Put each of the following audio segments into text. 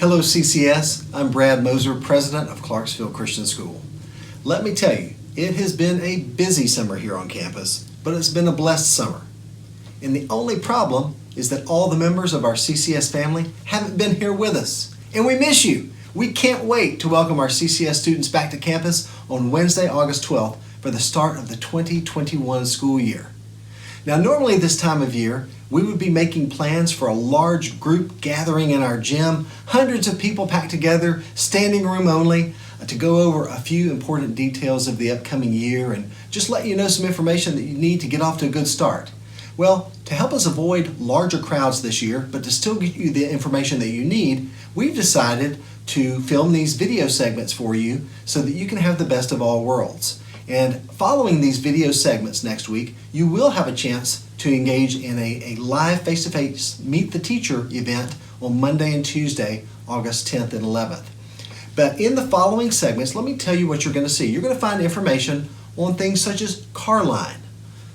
Hello CCS, I'm Brad Moser, President of Clarksville Christian School. Let me tell you, it has been a busy summer here on campus, but it's been a blessed summer. And the only problem is that all the members of our CCS family haven't been here with us. And we miss you. We can't wait to welcome our CCS students back to campus on Wednesday, August 12th for the start of the 2021 school year. Now, normally this time of year, we would be making plans for a large group gathering in our gym, hundreds of people packed together, standing room only, to go over a few important details of the upcoming year and just let you know some information that you need to get off to a good start. Well, to help us avoid larger crowds this year, but to still get you the information that you need, we've decided to film these video segments for you so that you can have the best of all worlds. And following these video segments next week, you will have a chance to engage in a live face-to-face Meet the Teacher event on Monday and Tuesday, August 10th and 11th. But in the following segments, let me tell you what you're going to see. You're going to find information on things such as Carline,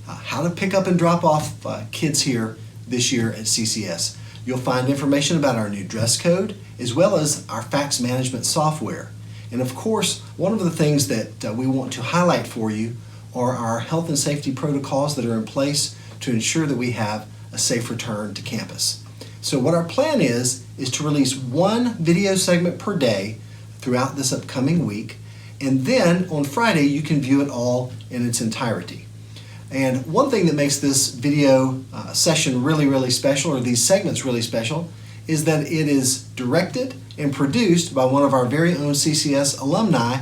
how to pick up and drop off kids here this year at CCS. You'll find information about our new dress code, as well as our fax management software. And of course, one of the things that we want to highlight for you are our health and safety protocols that are in place to ensure that we have a safe return to campus. So what our plan is to release one video segment per day throughout this upcoming week, and then on Friday you can view it all in its entirety. And one thing that makes this video session really special, or these segments really special, is that it is directed and produced by one of our very own CCS alumni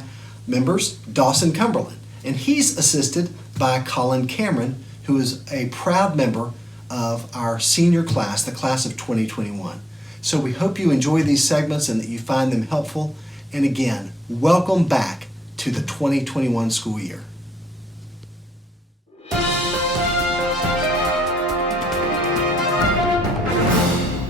members, Dawson Cumberland. And he's assisted by Colin Cameron, who is a proud member of our senior class, the class of 2021. So we hope you enjoy these segments and that you find them helpful. And again, welcome back to the 2021 school year.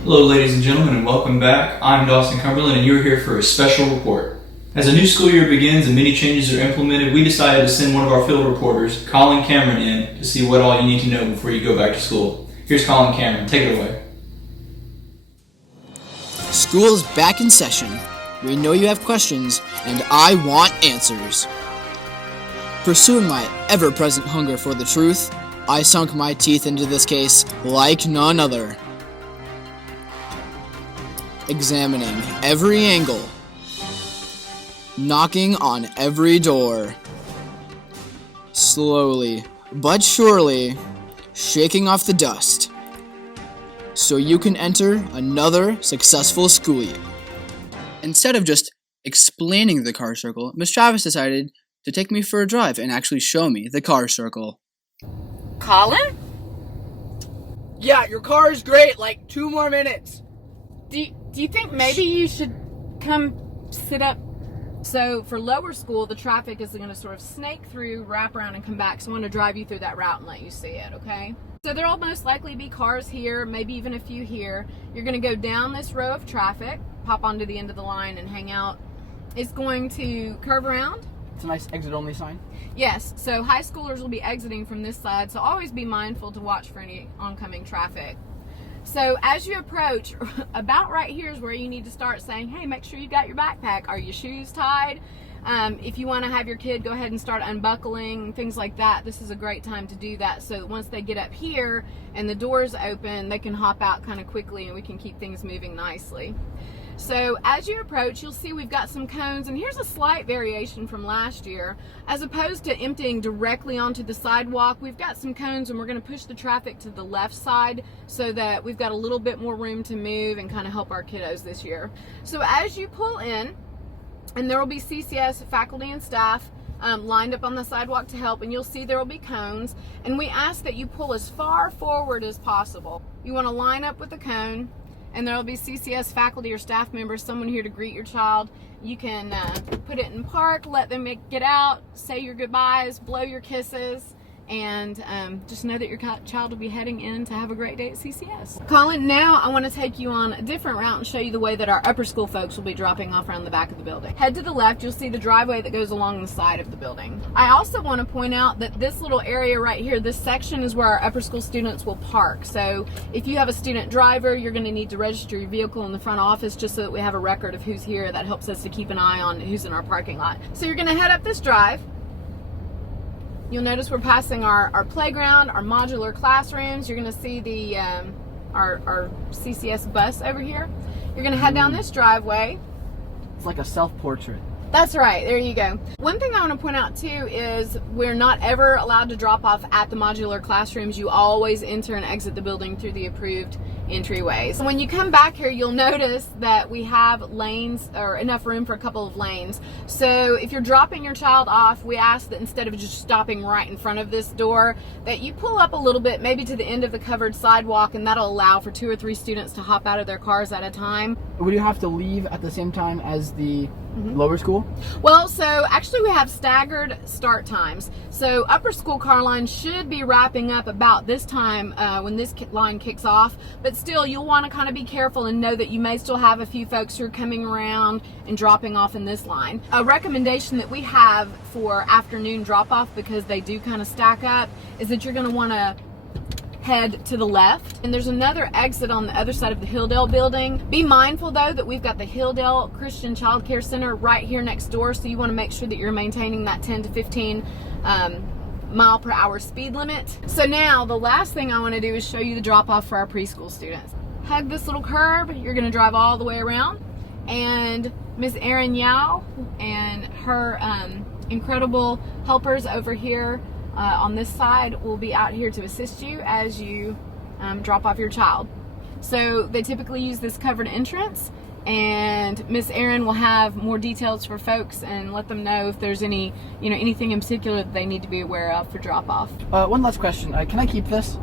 Hello ladies and gentlemen, and welcome back. I'm Dawson Cumberland and you're here for a special report. As a new school year begins and many changes are implemented, we decided to send one of our field reporters, Colin Cameron, in to see what all you need to know before you go back to school. Here's Colin Cameron. Take it away. School's back in session. We know you have questions, and I want answers. Pursuing my ever-present hunger for the truth, I sunk my teeth into this case like none other. Examining every angle, knocking on every door, slowly but surely shaking off the dust, so you can enter another successful school year. Instead of just explaining the car circle, Miss Travis decided to take me for a drive and actually show me the car circle. Colin? Yeah, your car is great. Like 2 more minutes. Do you think maybe you should come sit up? So for lower school, the traffic is going to sort of snake through, wrap around, and come back. So I want to drive you through that route and let you see it, okay? So there'll most likely be cars here, maybe even a few here. You're going to go down this row of traffic, pop onto the end of the line and hang out. It's going to curve around. It's a nice exit-only sign. Yes, so high schoolers will be exiting from this side, so always be mindful to watch for any oncoming traffic. So as you approach, about right here is where you need to start saying, hey, make sure you got your backpack. Are your shoes tied? If you want to have your kid go ahead and start unbuckling, things like that, this is a great time to do that. So once they get up here and the doors open, they can hop out kind of quickly and we can keep things moving nicely. So as you approach, you'll see we've got some cones, and here's a slight variation from last year. As opposed to emptying directly onto the sidewalk, we've got some cones and we're going to push the traffic to the left side so that we've got a little bit more room to move and kind of help our kiddos this year. So as you pull in, and there will be CCS faculty and staff lined up on the sidewalk to help, and you'll see there will be cones, and we ask that you pull as far forward as possible. You want to line up with the cone, and there will be CCS faculty or staff members, someone here to greet your child. You can put it in park, let them get out, say your goodbyes, blow your kisses, and just know that your child will be heading in to have a great day at CCS. Colin, now I want to take you on a different route and show you the way that our upper school folks will be dropping off around the back of the building. Head to the left, you'll see the driveway that goes along the side of the building. I also want to point out that this little area right here, this section is where our upper school students will park. So if you have a student driver, you're going to need to register your vehicle in the front office just so that we have a record of who's here. That helps us to keep an eye on who's in our parking lot. So you're going to head up this drive. You'll notice we're passing our playground, our modular classrooms. You're going to see the our CCS bus over here. You're going to head down this driveway. It's like a self-portrait. That's right, there you go. One thing I want to point out too is we're not ever allowed to drop off at the modular classrooms. You always enter and exit the building through the approved entryways. So when you come back here, you'll notice that we have lanes, or enough room for a couple of lanes. So if you're dropping your child off, we ask that instead of just stopping right in front of this door, that you pull up a little bit, maybe to the end of the covered sidewalk, and that'll allow for 2 or 3 students to hop out of their cars at a time. Would you have to leave at the same time as the lower school? Well, so actually we have staggered start times. So upper school car line should be wrapping up about this time when this line kicks off, but still you'll want to kind of be careful and know that you may still have a few folks who are coming around and dropping off in this line. A recommendation that we have for afternoon drop off, because they do kind of stack up, is that you're going to want to head to the left, and there's another exit on the other side of the Hilldale building. Be mindful though that we've got the Hilldale Christian Child Care Center right here next door, so you want to make sure that you're maintaining that 10 to 15 mile per hour speed limit. So now the last thing I want to do is show you the drop off for our preschool students. Hug this little curb, you're going to drive all the way around, and Miss Erin Yao and her incredible helpers over here on this side will be out here to assist you as you drop off your child. So they typically use this covered entrance, and Miss Erin will have more details for folks and let them know if there's any, anything in particular that they need to be aware of for drop off. One last question. Can I keep this?